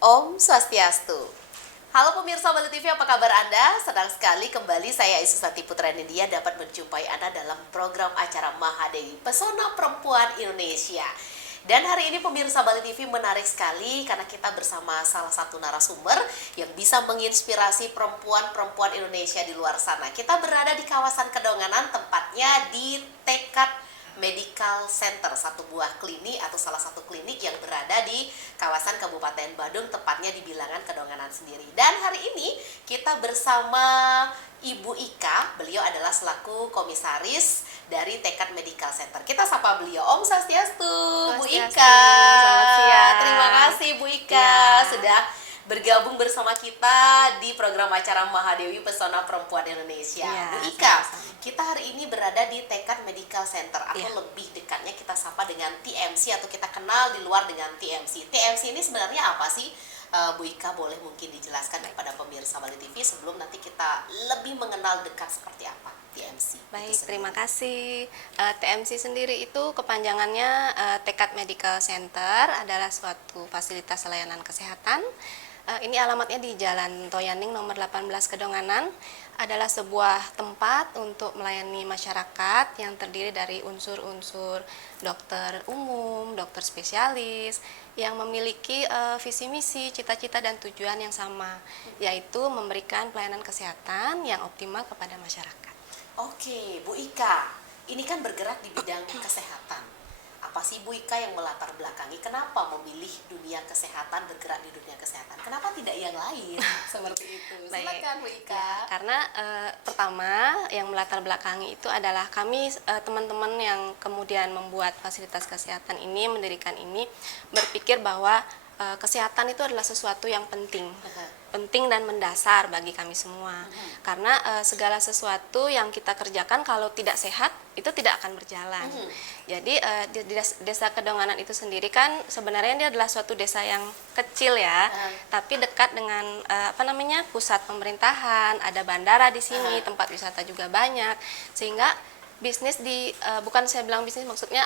Om Swastiastu. Halo pemirsa Bali TV, apa kabar Anda? Senang sekali kembali saya Isusati Putra Nindya dapat menjumpai Anda dalam program acara Mahadewi Pesona Perempuan Indonesia. Dan hari ini pemirsa Bali TV menarik sekali karena kita bersama salah satu narasumber yang bisa menginspirasi perempuan-perempuan Indonesia di luar sana. Kita berada di kawasan Kedonganan, tepatnya di Tekad Medical Center, satu buah klinik atau salah satu klinik yang berada di kawasan Kabupaten Badung, tepatnya di bilangan Kedonganan sendiri. Dan hari ini kita bersama Ibu Ika, beliau adalah selaku komisaris dari Tekad Medical Center. Kita sapa beliau. Om Swastiastu, Bu Ika. Selamat siang. Terima kasih Bu Ika Ya. sudah bergabung bersama kita di program acara Mahadewi Pesona Perempuan Indonesia. Ya, Bu Ika, sama-sama. kita hari ini berada di Tekad Medical Center atau Ya. lebih dekatnya kita sapa dengan TMC atau kita kenal di luar dengan TMC. TMC ini sebenarnya apa sih? Bu Ika boleh mungkin dijelaskan kepada pemirsa Bali TV sebelum nanti kita lebih mengenal dekat seperti apa TMC. Baik, terima kasih. TMC sendiri itu kepanjangannya Tekad Medical Center, adalah suatu fasilitas layanan kesehatan. Ini alamatnya di Jalan Toyaning nomor 18 Kedonganan. Adalah sebuah tempat untuk melayani masyarakat yang terdiri dari unsur-unsur dokter umum, dokter spesialis yang memiliki visi misi, cita-cita dan tujuan yang sama, yaitu memberikan pelayanan kesehatan yang optimal kepada masyarakat. Oke, Bu Ika, ini kan bergerak di bidang kesehatan. Apa sih Bu Ika yang melatar belakangi kenapa memilih dunia kesehatan, bergerak di dunia kesehatan? Kenapa tidak yang lain? Seperti itu. Baik. Silakan Bu Ika. Ya, karena pertama yang melatar belakangi itu adalah kami teman-teman yang kemudian membuat fasilitas kesehatan ini, mendirikan ini, berpikir bahwa kesehatan itu adalah sesuatu yang penting. Penting dan mendasar bagi kami semua. Karena segala sesuatu yang kita kerjakan kalau tidak sehat itu tidak akan berjalan. Jadi di desa Kedonganan itu sendiri kan sebenarnya dia adalah suatu desa yang kecil ya, tapi dekat dengan pusat pemerintahan, ada bandara di sini, tempat wisata juga banyak, sehingga bisnis di bukan saya bilang bisnis, maksudnya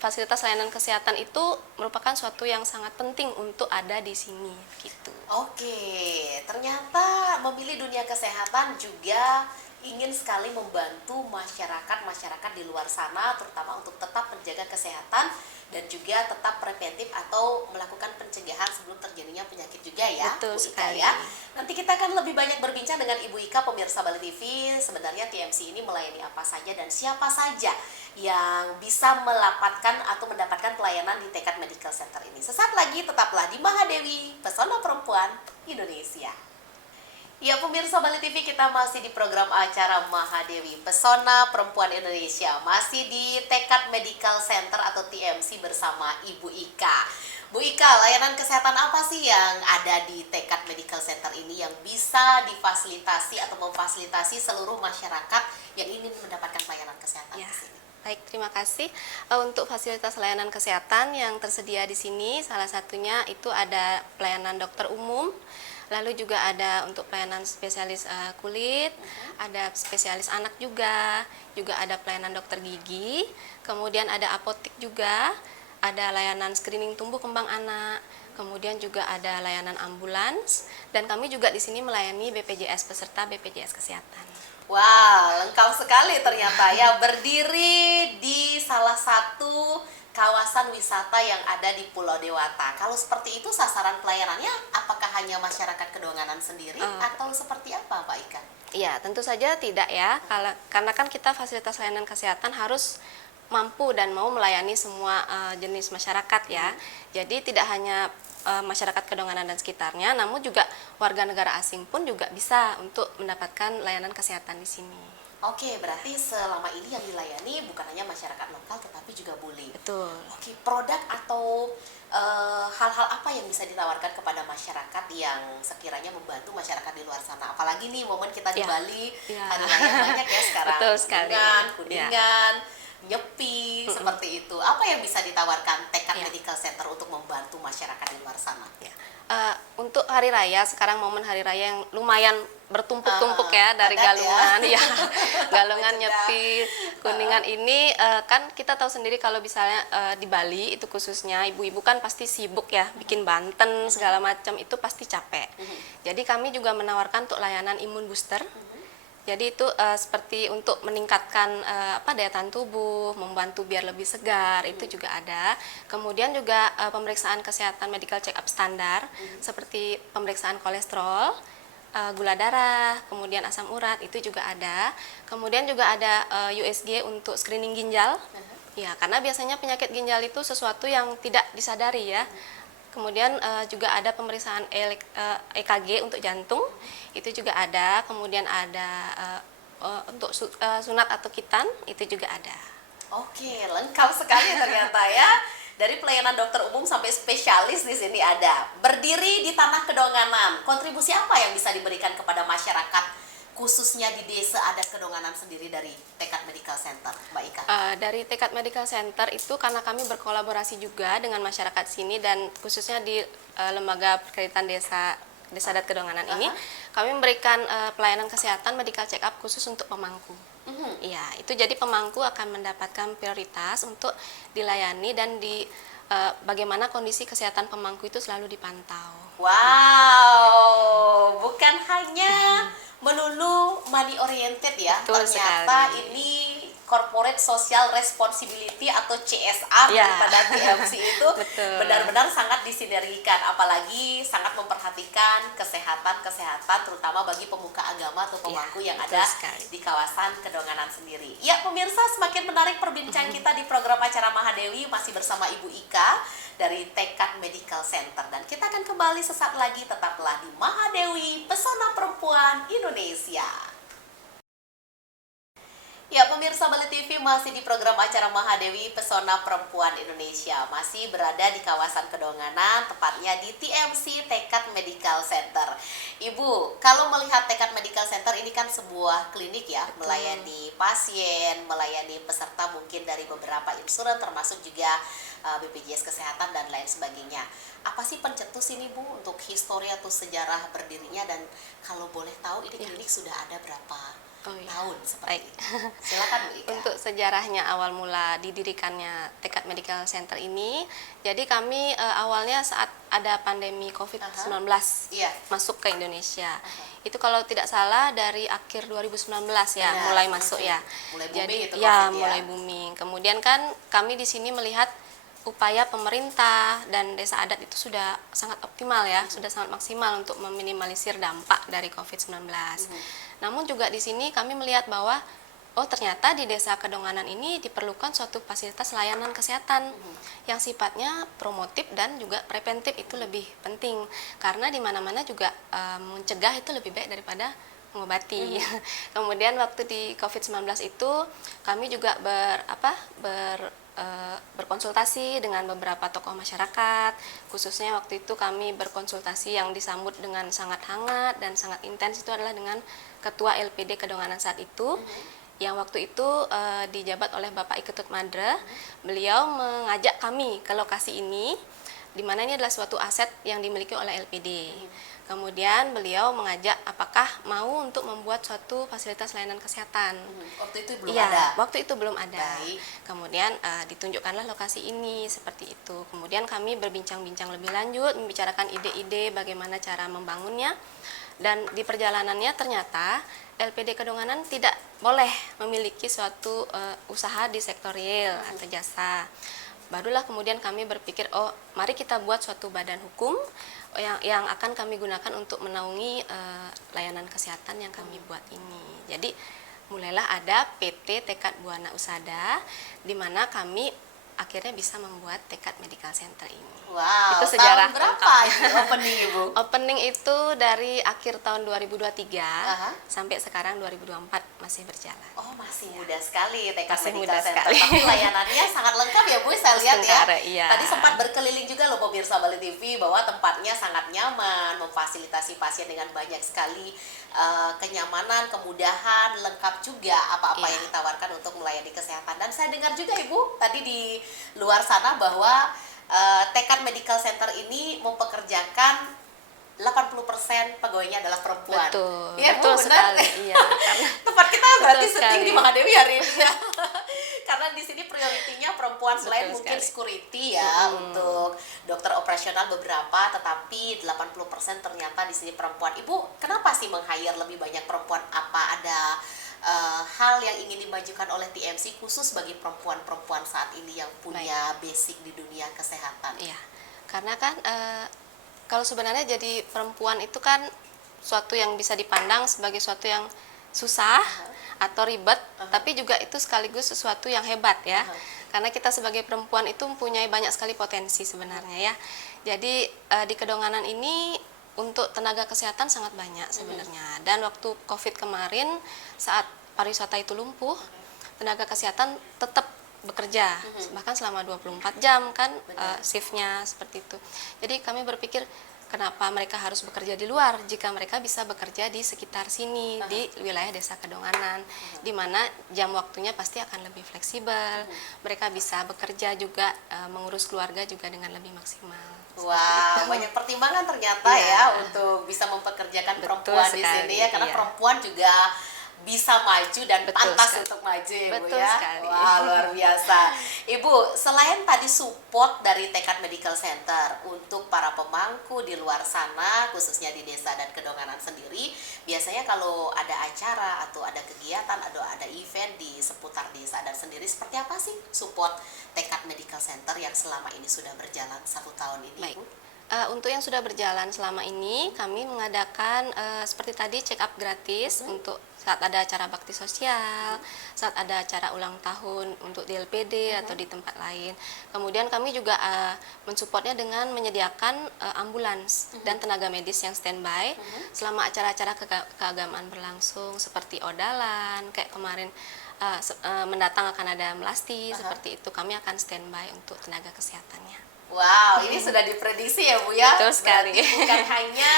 fasilitas layanan kesehatan itu merupakan suatu yang sangat penting untuk ada di sini gitu. Oke, ternyata memilih dunia kesehatan juga ingin sekali membantu masyarakat di luar sana, terutama untuk tetap menjaga kesehatan dan juga tetap preventif atau melakukan pencegahan sebelum terjadinya penyakit juga ya. Betul Bu Ika sekali. ya. Nanti kita akan lebih banyak berbincang dengan Ibu Ika, pemirsa Bali TV. Sebenarnya TMC ini melayani apa saja dan siapa saja yang bisa mendapatkan pelayanan di Tekad Medical Center ini. Sesaat lagi tetaplah di Mahadewi Pesona Perempuan Indonesia. Ya pemirsa Bali TV, kita masih di program acara Mahadewi Pesona Perempuan Indonesia. Masih di Tekad Medical Center atau TMC bersama Ibu Ika. Bu Ika, layanan kesehatan apa sih yang ada di Tekad Medical Center ini yang bisa difasilitasi atau memfasilitasi seluruh masyarakat yang ingin mendapatkan pelayanan kesehatan Ya. di sini? Baik, terima kasih. Untuk fasilitas layanan kesehatan yang tersedia di sini, salah satunya itu ada pelayanan dokter umum, lalu juga ada untuk pelayanan spesialis kulit, ada spesialis anak juga ada pelayanan dokter gigi, kemudian ada apotek juga, ada layanan screening tumbuh kembang anak, kemudian juga ada layanan ambulans, dan kami juga di sini melayani BPJS peserta BPJS Kesehatan. Wah, lengkap sekali ternyata ya, berdiri di salah satu kawasan wisata yang ada di Pulau Dewata. Kalau seperti itu sasaran pelayanannya apakah hanya masyarakat Kedonganan sendiri atau seperti apa Pak Ika? Ya, tentu saja tidak ya, karena kan kita fasilitas layanan kesehatan harus mampu dan mau melayani semua jenis masyarakat ya. Jadi tidak hanya masyarakat Kedonganan dan sekitarnya, namun juga warga negara asing pun juga bisa untuk mendapatkan layanan kesehatan di sini. Oke, berarti selama ini yang dilayani bukan hanya masyarakat lokal tetapi juga boleh. Betul. Oke, produk atau hal-hal apa yang bisa ditawarkan kepada masyarakat yang sekiranya membantu masyarakat di luar sana? Apalagi nih momen kita di Ya. Bali, Ya. hari raya banyak ya sekarang. Betul sekali. Kuningan, Ya. nyepi, seperti itu. Apa yang bisa ditawarkan Tekad Ya. Medical Center untuk membantu masyarakat di luar sana? Ya. Untuk hari raya, sekarang momen hari raya yang lumayan bertumpuk-tumpuk ya, dari padat ya. Galungan ya, Galungan, Jeda. Nyepi, Kuningan ini kan kita tahu sendiri kalau misalnya di Bali itu khususnya ibu-ibu kan pasti sibuk ya, bikin banten segala macam itu pasti capek. Jadi kami juga menawarkan untuk layanan imun booster. Jadi itu seperti untuk meningkatkan daya tahan tubuh, membantu biar lebih segar, itu juga ada. Kemudian juga pemeriksaan kesehatan medical check up standar seperti pemeriksaan kolesterol, gula darah, kemudian asam urat itu juga ada. Kemudian juga ada USG untuk screening ginjal. Ya, karena biasanya penyakit ginjal itu sesuatu yang tidak disadari ya. Kemudian juga ada pemeriksaan EKG untuk jantung, itu juga ada. Kemudian ada untuk sunat atau khitan, itu juga ada. Oke, lengkap sekali ternyata ya. Dari pelayanan dokter umum sampai spesialis di sini ada. Berdiri di tanah Kedonganan, kontribusi apa yang bisa diberikan kepada masyarakat khususnya di desa adat Kedonganan sendiri dari Tekad Medical Center, Mbak Ika? Dari Tekad Medical Center itu karena kami berkolaborasi juga dengan masyarakat sini dan khususnya di lembaga perkreditan desa adat Kedonganan ini, kami memberikan pelayanan kesehatan medical check up khusus untuk pemangku. Iya, itu jadi pemangku akan mendapatkan prioritas untuk dilayani dan bagaimana kondisi kesehatan pemangku itu selalu dipantau. Wow, bukan hanya melulu money oriented ya, Betul ternyata sekali. ini corporate social responsibility atau CSR Ya. daripada TMC itu Betul. benar-benar sangat disinergikan, apalagi sangat memperhatikan kesehatan terutama bagi pemuka agama atau pemangku yang betul ada sekali. di kawasan Kedonganan sendiri. Ya pemirsa, semakin menarik perbincangan kita di program acara Mahadewi, masih bersama Ibu Ika dari Tekad Medical Center, dan kita akan kembali sesaat lagi. Tetaplah di Mahadewi, Pesona Perempuan Indonesia. Ya pemirsa Bali TV, masih di program acara Mahadewi Pesona Perempuan Indonesia. Masih berada di kawasan Kedonganan, tepatnya di TMC Tekad Medical Center. Ibu, kalau melihat Tekad Medical Center ini kan sebuah klinik ya, melayani pasien, melayani peserta mungkin dari beberapa insuran termasuk juga BPJS Kesehatan dan lain sebagainya. Apa sih pencetus ini Bu untuk histori atau sejarah berdirinya, dan kalau boleh tahu ini klinik sudah ada berapa tahun seperti Baik. itu? Silakan Bu Ika. Untuk sejarahnya awal mula didirikannya Tekad Medical Center ini, jadi kami awalnya saat ada pandemi COVID-19 Iya. masuk ke Indonesia. Itu kalau tidak salah dari akhir 2019 ya, Benar, mulai masuk ya. Mulai booming Jadi itu ya, COVID ya. mulai booming. Kemudian kan kami di sini melihat upaya pemerintah dan desa adat itu sudah sangat optimal ya, sudah sangat maksimal untuk meminimalisir dampak dari COVID-19. Namun juga di sini kami melihat bahwa ternyata di desa Kedonganan ini diperlukan suatu fasilitas layanan kesehatan yang sifatnya promotif dan juga preventif, itu lebih penting karena di mana-mana juga mencegah itu lebih baik daripada mengobati. Kemudian waktu di COVID-19 itu kami juga berkonsultasi dengan beberapa tokoh masyarakat, khususnya waktu itu kami berkonsultasi yang disambut dengan sangat hangat dan sangat intens itu adalah dengan Ketua LPD Kedonganan saat itu, yang waktu itu dijabat oleh Bapak Iketut Madre. Beliau mengajak kami ke lokasi ini, di mana ini adalah suatu aset yang dimiliki oleh LPD. Kemudian beliau mengajak apakah mau untuk membuat suatu fasilitas layanan kesehatan. Waktu itu belum Iya, ada. waktu itu belum ada. Baik. Kemudian ditunjukkanlah lokasi ini seperti itu. Kemudian kami berbincang-bincang lebih lanjut, membicarakan ide-ide bagaimana cara membangunnya. Dan di perjalanannya ternyata LPD Kedonganan tidak boleh memiliki suatu usaha di sektor real atau jasa. Barulah kemudian kami berpikir, mari kita buat suatu badan hukum yang akan kami gunakan untuk menaungi layanan kesehatan yang kami buat ini. Jadi mulailah ada PT Tekad Buana Usada, di mana kami akhirnya bisa membuat Tekad Medical Center ini. Wow, Itu sejarah tahun berapa lengkap. ini opening Ibu? Opening itu dari akhir tahun 2023 Aha. sampai sekarang 2024. masih berjalan. Oh, masih muda sekali TK Masih Medical muda Center. sekali. Tapi layanannya sangat lengkap ya Bu, saya lihat ya. Sementara, iya. Tadi sempat berkeliling juga loh pemirsa Bali TV bahwa tempatnya sangat nyaman, memfasilitasi pasien dengan banyak sekali kenyamanan, kemudahan, lengkap juga apa-apa Iya. yang ditawarkan untuk melayani kesehatan. Dan saya dengar juga Ibu tadi di luar sana bahwa Tekad Medical Center ini mempekerjakan 80% pegawainya adalah perempuan. Betul, Iya, Bu, betul benar? sekali. Iya, karena Tempat kita berarti Betul syuting sekali. di Mahadewi hari ini ya. Karena di sini prioritinya perempuan selain Betul mungkin sekali. security ya untuk dokter operasional beberapa, tetapi 80% ternyata di sini perempuan. Ibu, kenapa sih meng-hire lebih banyak perempuan? Apa ada hal yang ingin dimajukan oleh TMC khusus bagi perempuan-perempuan saat ini yang punya basic di dunia kesehatan? iya, karena kan kalau sebenarnya jadi perempuan itu kan suatu yang bisa dipandang sebagai suatu yang susah atau ribet, tapi juga itu sekaligus sesuatu yang hebat ya. Karena kita sebagai perempuan itu mempunyai banyak sekali potensi sebenarnya ya. Jadi di Kedonganan ini untuk tenaga kesehatan sangat banyak sebenarnya. Dan waktu COVID kemarin saat pariwisata itu lumpuh, tenaga kesehatan tetap bekerja bahkan selama 24 jam kan shiftnya seperti itu. Jadi kami berpikir kenapa mereka harus bekerja di luar jika mereka bisa bekerja di sekitar sini di wilayah Desa Kedonganan, di mana jam waktunya pasti akan lebih fleksibel. Mereka bisa bekerja juga mengurus keluarga juga dengan lebih maksimal. Wow, banyak pertimbangan ternyata Iya. ya untuk bisa mempekerjakan Betul perempuan di sekali, sini ya, karena iya. perempuan juga bisa maju dan Betul pantas sekali. untuk maju ya Bu Betul ya. sekali. Wah, luar biasa. Ibu, selain tadi support dari Tekad Medical Center untuk para pemangku di luar sana, khususnya di desa dan Kedonganan sendiri, biasanya kalau ada acara atau ada kegiatan atau ada event di seputar desa dan sendiri, seperti apa sih support Tekad Medical Center yang selama ini sudah berjalan 1 tahun ini, Baik. Bu? Untuk yang sudah berjalan selama ini, kami mengadakan seperti tadi check up gratis untuk saat ada acara bakti sosial, saat ada acara ulang tahun untuk di LPD atau di tempat lain. Kemudian kami juga mensupportnya dengan menyediakan ambulans dan tenaga medis yang standby selama acara-acara keagamaan berlangsung seperti odalan, kayak kemarin mendatang akan ada melasti, seperti itu kami akan standby untuk tenaga kesehatannya. Wow, ini sudah diprediksi ya Bu ya. Betul sekali. Berarti bukan hanya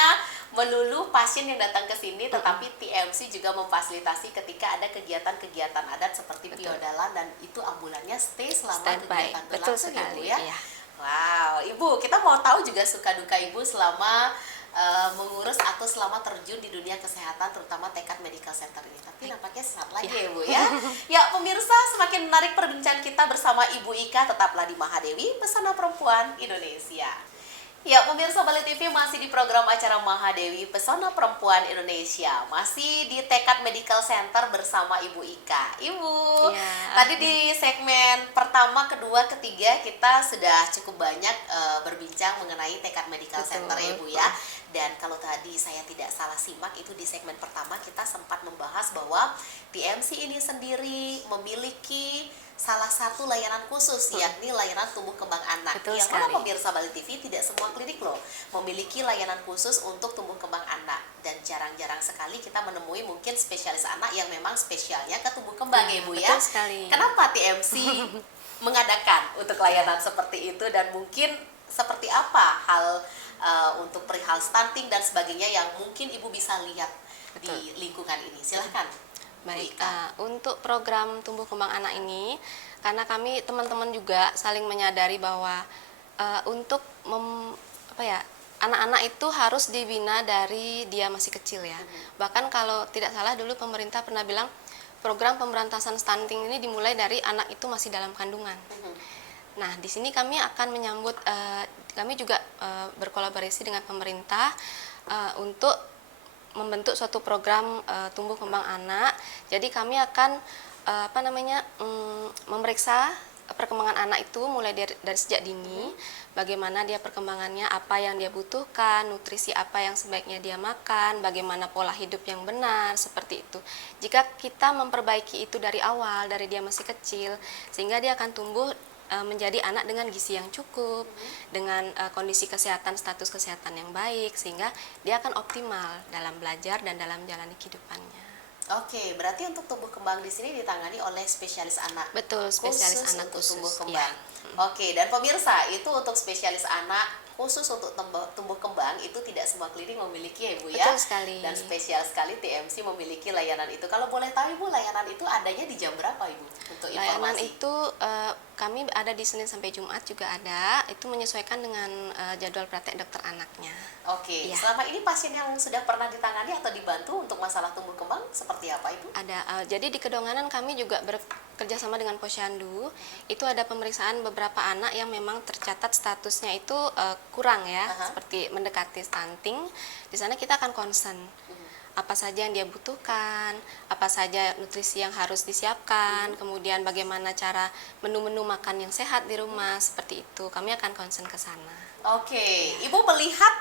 melulu pasien yang datang ke sini, tetapi TMC juga memfasilitasi ketika ada kegiatan-kegiatan adat seperti Betul. piodalan, dan itu ambulannya stay selama Standby. kegiatan Betul berlangsung ya Bu sekali, ya. iya. Wow, Ibu, kita mau tahu juga suka duka Ibu selama mengurus atau selama terjun di dunia kesehatan, terutama Tekad Medical Center ini. Tapi nampaknya sesaat lagi ya Bu ya. Ya pemirsa, semakin menarik perbincangan kita bersama Ibu Ika. Tetaplah di Mahadewi, Pesona Perempuan Indonesia. Ya pemirsa Bali TV, masih di program acara Mahadewi Pesona Perempuan Indonesia. Masih di Tekad Medical Center bersama Ibu Ika. Ibu, Ya. tadi di segmen pertama, kedua, ketiga kita sudah cukup banyak berbincang mengenai Tekad Medical Betul. Center ya Bu ya. Dan kalau tadi saya tidak salah simak, itu di segmen pertama kita sempat membahas bahwa TMC ini sendiri memiliki salah satu layanan khusus, yakni layanan tumbuh kembang anak. Betul Yang mana sekali. pemirsa Bali TV, tidak semua klinik loh memiliki layanan khusus untuk tumbuh kembang anak. Dan jarang-jarang sekali kita menemui mungkin spesialis anak yang memang spesialnya ke tumbuh kembang ya Bu ya. Betul sekali. Kenapa TMC mengadakan untuk layanan seperti itu, dan mungkin seperti apa hal untuk perihal stunting dan sebagainya yang mungkin Ibu bisa lihat di lingkungan ini? Silahkan. Baik, Bu Ika. untuk program tumbuh kembang anak ini, karena kami teman-teman juga saling menyadari bahwa untuk anak-anak itu harus dibina dari dia masih kecil ya. Bahkan kalau tidak salah dulu pemerintah pernah bilang program pemberantasan stunting ini dimulai dari anak itu masih dalam kandungan. Nah, di sini kami akan menyambut, kami juga berkolaborasi dengan pemerintah untuk membentuk suatu program tumbuh kembang anak. Jadi kami akan memeriksa perkembangan anak itu mulai dari sejak dini, bagaimana dia perkembangannya, apa yang dia butuhkan, nutrisi apa yang sebaiknya dia makan, bagaimana pola hidup yang benar, seperti itu. Jika kita memperbaiki itu dari awal, dari dia masih kecil, sehingga dia akan tumbuh menjadi anak dengan gizi yang cukup, dengan kondisi kesehatan, status kesehatan yang baik, sehingga dia akan optimal dalam belajar dan dalam menjalani kehidupannya. Oke, berarti untuk tumbuh kembang di sini ditangani oleh spesialis anak. Betul, spesialis Khusus anak untuk khusus. tumbuh Ya. kembang. Oke, dan pemirsa, itu untuk spesialis anak khusus untuk tumbuh kembang itu tidak semua klinik memiliki ya Ibu ya. Betul sekali. Dan spesial sekali TMC memiliki layanan itu. Kalau boleh tahu Ibu, layanan itu adanya di jam berapa Ibu untuk Layanan informasi? itu kami ada di Senin sampai Jumat juga ada, itu menyesuaikan dengan jadwal praktek dokter anaknya. Oke, Iya. selama ini pasien yang sudah pernah ditangani atau dibantu untuk masalah tumbuh kembang seperti apa Ibu? Ada, jadi di Kedonganan kami juga bekerja sama dengan Posyandu. Itu ada pemeriksaan beberapa anak yang memang tercatat statusnya itu kurang ya, seperti mendekati stunting. Di sana kita akan concern apa saja yang dia butuhkan, apa saja nutrisi yang harus disiapkan, kemudian bagaimana cara menu-menu makan yang sehat di rumah, seperti itu. Kami akan concern ke sana. Oke, Ibu melihat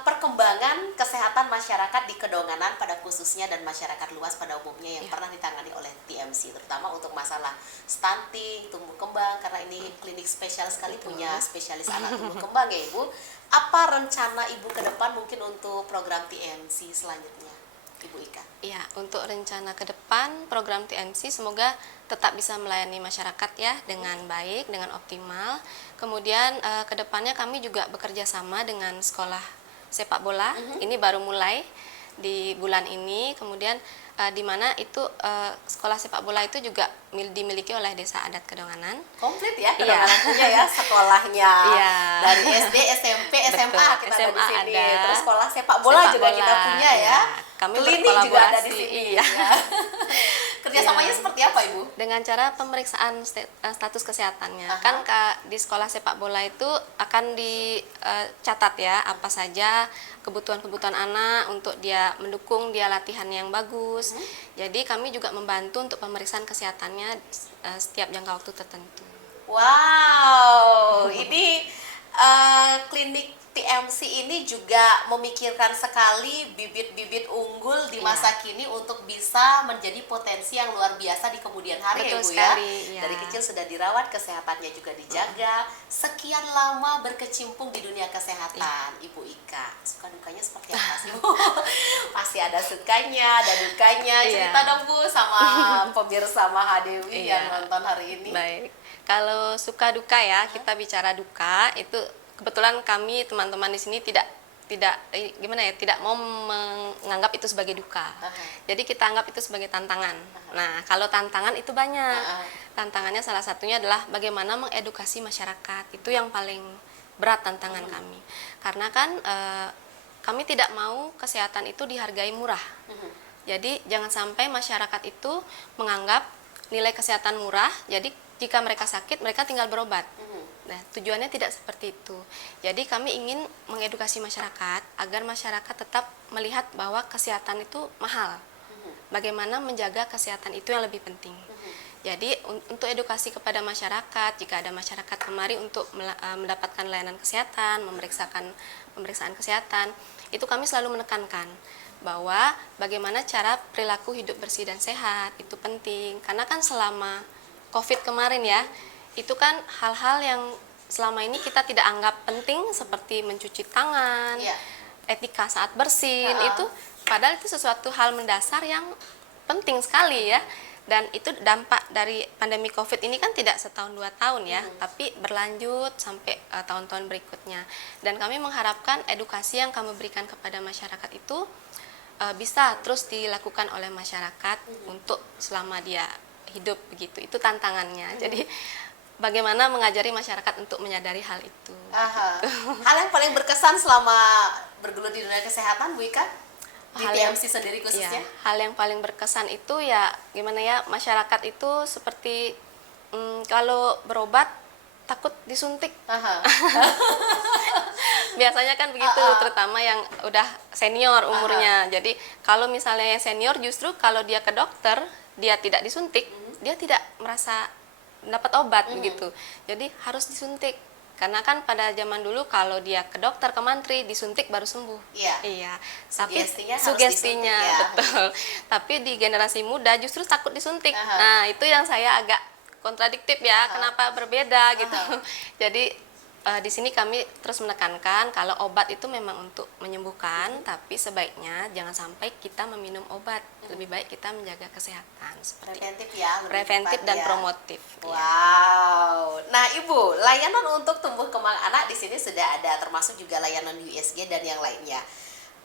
perkembangan kesehatan masyarakat di Kedonganan pada khususnya dan masyarakat luas pada umumnya yang Ya. pernah ditangani oleh TMC, terutama untuk masalah stunting, tumbuh kembang, karena ini klinik spesial sekali, punya spesialis anak tumbuh kembang ya Ibu. Apa rencana Ibu ke depan mungkin untuk program TMC selanjutnya, Ibu Ika? Ya, untuk rencana ke depan program TMC semoga tetap bisa melayani masyarakat ya dengan baik, dengan optimal. Kemudian ke depannya kami juga bekerja sama dengan sekolah sepak bola. Ini baru mulai di bulan ini. Kemudian di mana itu sekolah sepak bola itu juga dimiliki oleh Desa Adat Kedonganan. Komplit ya, Iya. Kedonganan punya ya sekolahnya. Iya. Dari SD, SMP, SMA Betul, kita ada di SMA sini. ada. Terus sekolah sepak bola Sepak juga bola, kita punya ya. iya. Kami Klinik juga ada di berkolaborasi, sini. iya. Ya. Kerjasamanya Iya. seperti apa Ibu? Dengan cara pemeriksaan status kesehatannya. Aha. Kan di sekolah sepak bola itu akan dicatat ya apa saja kebutuhan-kebutuhan anak untuk dia mendukung dia latihan yang bagus. Jadi kami juga membantu untuk pemeriksaan kesehatannya setiap jangka waktu tertentu. Wow, ini klinik TMC ini juga memikirkan sekali bibit-bibit unggul di masa kini untuk bisa menjadi potensi yang luar biasa di kemudian hari ya Betul Bu sekali, ya. ya. Dari kecil sudah dirawat, kesehatannya juga dijaga. Sekian lama berkecimpung di dunia kesehatan, Ibu Ika. Suka dukanya seperti apa sih Bu? Pasti ada sukanya, ada dukanya. Iya. Cerita dong Bu sama pemirsa Mahadewi Iya. yang nonton hari ini. Baik. Kalau suka duka ya, kita bicara duka itu kebetulan kami teman-teman di sini tidak mau menganggap itu sebagai duka. Jadi kita anggap itu sebagai tantangan. Nah, kalau tantangan itu banyak. Tantangannya salah satunya adalah bagaimana mengedukasi masyarakat. Itu yang paling berat tantangan kami. Karena kan kami tidak mau kesehatan itu dihargai murah. Jadi jangan sampai masyarakat itu menganggap nilai kesehatan murah, jadi jika mereka sakit mereka tinggal berobat. Nah, tujuannya tidak seperti itu. Jadi kami ingin mengedukasi masyarakat agar masyarakat tetap melihat bahwa kesehatan itu mahal. Bagaimana menjaga kesehatan itu yang lebih penting. Jadi untuk edukasi kepada masyarakat, jika ada masyarakat kemari untuk mendapatkan layanan kesehatan, pemeriksaan kesehatan, itu kami selalu menekankan bahwa bagaimana cara perilaku hidup bersih dan sehat itu penting. Karena kan selama COVID kemarin ya, itu kan hal-hal yang selama ini kita tidak anggap penting seperti mencuci tangan, Iya. etika saat bersin, itu padahal itu sesuatu hal mendasar yang penting sekali ya. Dan itu dampak dari pandemi COVID ini kan tidak setahun 2 tahun ya, tapi berlanjut sampai tahun-tahun berikutnya. Dan kami mengharapkan edukasi yang kami berikan kepada masyarakat itu bisa terus dilakukan oleh masyarakat untuk selama dia hidup begitu. Itu tantangannya. Jadi bagaimana mengajari masyarakat untuk menyadari hal itu. Hal yang paling berkesan selama bergelut di dunia kesehatan Bu Ika? Di Hal yang- TMC sendiri khususnya? Ya, hal yang paling berkesan itu ya gimana ya, masyarakat itu seperti kalau berobat takut disuntik. Biasanya kan begitu, terutama yang udah senior umurnya. Jadi kalau misalnya yang senior justru kalau dia ke dokter, dia tidak disuntik, dia tidak merasa dapat obat begitu. Jadi harus disuntik. Karena kan pada zaman dulu kalau dia ke dokter, ke mantri, disuntik baru sembuh. Iya. Iya. Tapi Sugestinya harus sugestinya disuntik ya. betul. Tapi di generasi muda justru takut disuntik. Nah, itu yang saya agak kontradiktif ya. Kenapa berbeda gitu. Jadi di sini kami terus menekankan kalau obat itu memang untuk menyembuhkan, tapi sebaiknya jangan sampai kita meminum obat. Lebih baik kita menjaga kesehatan seperti itu. Preventif ya, lebih Preventif tepat dan ya. promotif. Ya. Wow. Nah, Ibu, layanan untuk tumbuh kembang anak di sini sudah ada, termasuk juga layanan USG dan yang lainnya.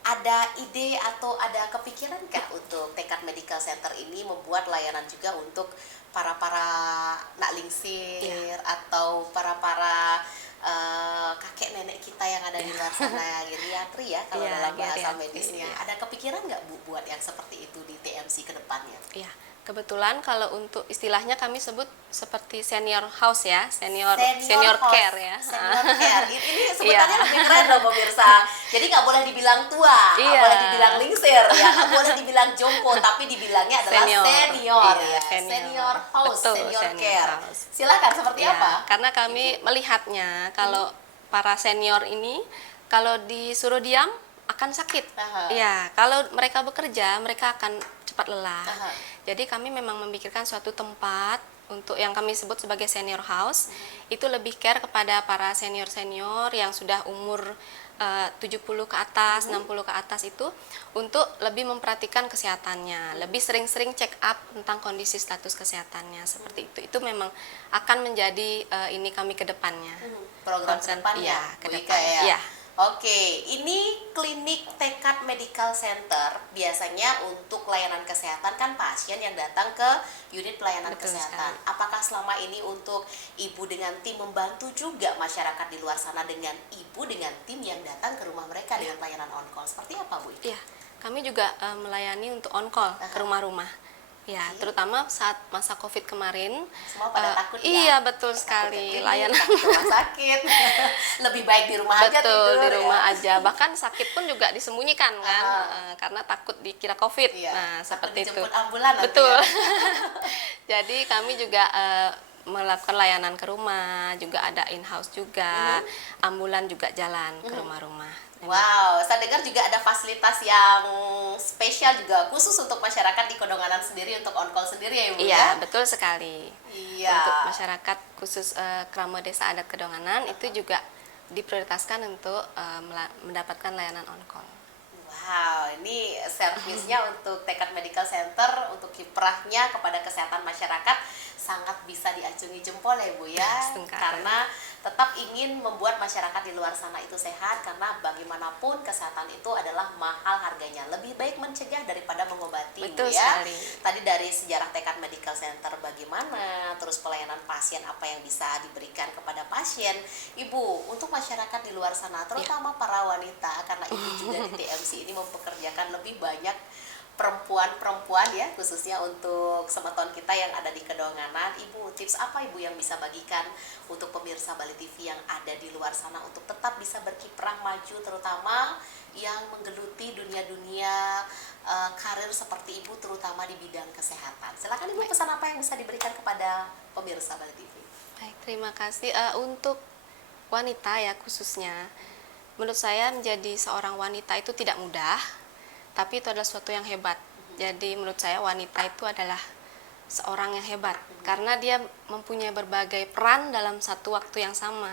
Ada ide atau ada kepikiran nggak untuk Tekad Medical Center ini membuat layanan juga untuk para nak lingsir atau para kakek nenek kita yang ada di luar sana, geriatri ya kalau dalam bahasa geriatri, medisnya. Ada kepikiran nggak Bu buat yang seperti itu di TMC ke depannya? Iya, kebetulan kalau untuk istilahnya kami sebut seperti senior house ya, senior house, care ya. Senior care. Ini sebenarnya lebih keren loh pemirsa. Jadi nggak boleh dibilang tua, nggak boleh dibilang lingsir, ya, nggak boleh dibilang jompo, tapi dibilangnya adalah senior ya. Senior house, betul, senior senior care. house. Silakan seperti apa? Karena kami melihatnya kalau para senior ini kalau disuruh diam akan sakit. Ya, kalau mereka bekerja mereka akan cepat lelah. Jadi kami memang memikirkan suatu tempat untuk yang kami sebut sebagai senior house, itu lebih care kepada para senior-senior yang sudah umur 70 ke atas, 60 ke atas itu untuk lebih memperhatikan kesehatannya, lebih sering-sering check up tentang kondisi status kesehatannya seperti itu. Itu memang akan menjadi ini kami ke depannya. Program ke depannya, ke Bu Ika depan. ya. Iya. Oke, ini klinik Tekad Medical Center biasanya untuk layanan kesehatan kan pasien yang datang ke unit pelayanan Betul kesehatan. sekali. Apakah selama ini untuk ibu dengan tim membantu juga masyarakat di luar sana dengan ibu dengan tim yang datang ke rumah mereka dengan pelayanan on call? Seperti apa Bu? Iya, kami juga melayani untuk on call ke rumah-rumah. Ya, terutama saat masa COVID kemarin. Semua pada takut ya? Iya, betul sekali. Layanan rumah sakit. Lebih baik di rumah aja tidur. Betul, di rumah ya? aja. Bahkan sakit pun juga disembunyikan kan, karena takut dikira COVID. Iya, Nah, seperti itu. dijemput ambulan nanti Betul. ya. Jadi kami juga melakukan layanan ke rumah, juga ada in-house juga, ambulan juga jalan ke rumah-rumah. Wow, saya dengar juga ada fasilitas yang spesial juga khusus untuk masyarakat di Kedonganan sendiri untuk on call sendiri ya Ibu ya? Iya, betul sekali. Iya. Untuk masyarakat khusus Krama Desa Adat Kedonganan itu juga diprioritaskan untuk mendapatkan layanan on call. Wow, ini servisnya untuk Tekad Medical Center untuk kiprahnya kepada kesehatan masyarakat sangat bisa diacungi jempol ya Bu ya. Karena tetap ingin membuat masyarakat di luar sana itu sehat, karena bagaimanapun kesehatan itu adalah mahal harganya. Lebih baik mencegah daripada mengobati. Betul Bu ya. sekali. Tadi dari sejarah Tekad Medical Center bagaimana, terus pelayanan pasien apa yang bisa diberikan kepada pasien. Ibu, untuk masyarakat di luar sana, terutama para wanita, karena Ibu juga di TMC ini mempekerjakan lebih banyak perempuan-perempuan ya, khususnya untuk semeton kita yang ada di Kedonganan. Ibu, tips apa Ibu yang bisa bagikan untuk pemirsa Bali TV yang ada di luar sana untuk tetap bisa berkiprah maju, terutama yang menggeluti dunia-dunia karir seperti Ibu, terutama di bidang kesehatan. Silakan Ibu, pesan apa yang bisa diberikan kepada pemirsa Bali TV? Baik, terima kasih. Untuk wanita ya khususnya, menurut saya menjadi seorang wanita itu tidak mudah, tapi itu adalah sesuatu yang hebat. Jadi menurut saya wanita itu adalah seorang yang hebat karena dia mempunyai berbagai peran dalam satu waktu yang sama.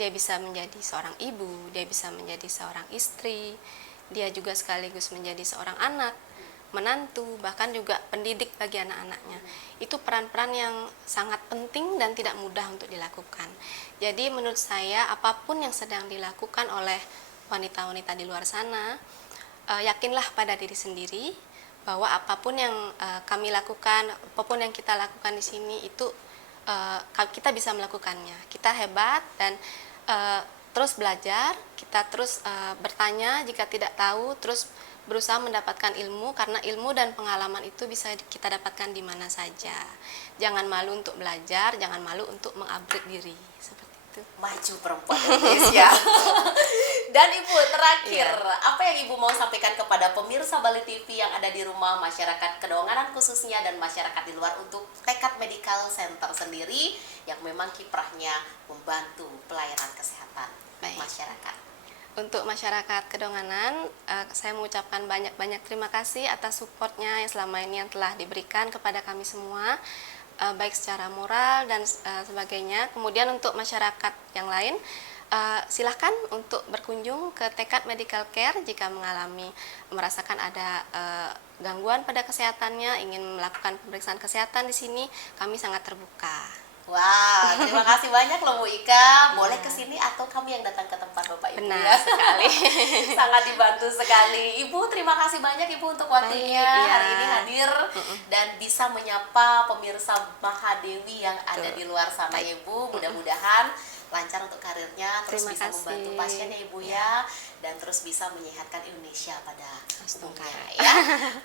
Dia bisa menjadi seorang ibu, dia bisa menjadi seorang istri, dia juga sekaligus menjadi seorang anak, menantu, bahkan juga pendidik bagi anak-anaknya. Itu peran-peran yang sangat penting dan tidak mudah untuk dilakukan. Jadi menurut saya apapun yang sedang dilakukan oleh wanita-wanita di luar sana, yakinlah pada diri sendiri bahwa apapun yang kami lakukan, apapun yang kita lakukan di sini itu kita bisa melakukannya. Kita hebat dan terus belajar, kita terus bertanya jika tidak tahu, terus berusaha mendapatkan ilmu karena ilmu dan pengalaman itu bisa kita dapatkan di mana saja. Jangan malu untuk belajar, jangan malu untuk mengupgrade diri. Seperti itu. Maju perempuan Indonesia. Dan Ibu, terakhir, apa yang Ibu mau sampaikan kepada pemirsa Bali TV yang ada di rumah, masyarakat Kedonganan khususnya dan masyarakat di luar untuk Tekad Medical Center sendiri yang memang kiprahnya membantu pelayanan kesehatan masyarakat? Untuk masyarakat Kedonganan, saya mengucapkan banyak-banyak terima kasih atas supportnya yang selama ini yang telah diberikan kepada kami semua, baik secara moral dan sebagainya. Kemudian untuk masyarakat yang lain, silahkan untuk berkunjung ke Tekad Medical Care jika merasakan ada gangguan pada kesehatannya, ingin melakukan pemeriksaan kesehatan di sini, kami sangat terbuka. Wah, terima kasih banyak loh Bu Ika. Boleh ke sini atau kami yang datang ke tempat Bapak Ibu Benar ya? sekali. Sangat dibantu sekali. Ibu, terima kasih banyak Ibu untuk waktunya Baik, iya. hari ini hadir dan bisa menyapa pemirsa Mahadewi yang ada di luar sana ya Ibu. Mudah-mudahan lancar untuk karirnya, terus Terima bisa kasih. membantu pasien ya Ibu ya, dan terus bisa menyehatkan Indonesia pada Astaga. umumnya ya.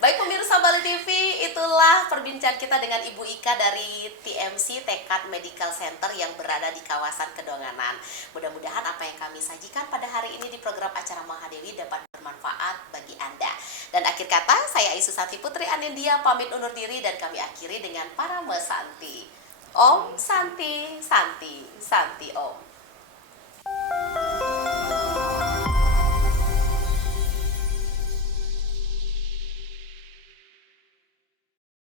Baik pemirsa Bali TV, itulah perbincangan kita dengan Ibu Ika dari TMC Tekad Medical Center yang berada di kawasan Kedonganan. Mudah-mudahan apa yang kami sajikan pada hari ini di program acara Mahadewi dapat bermanfaat bagi Anda. Dan akhir kata, saya Isusati Putri Anindya pamit undur diri dan kami akhiri dengan Parama Santi. Om Santi, Santi, Santi Om.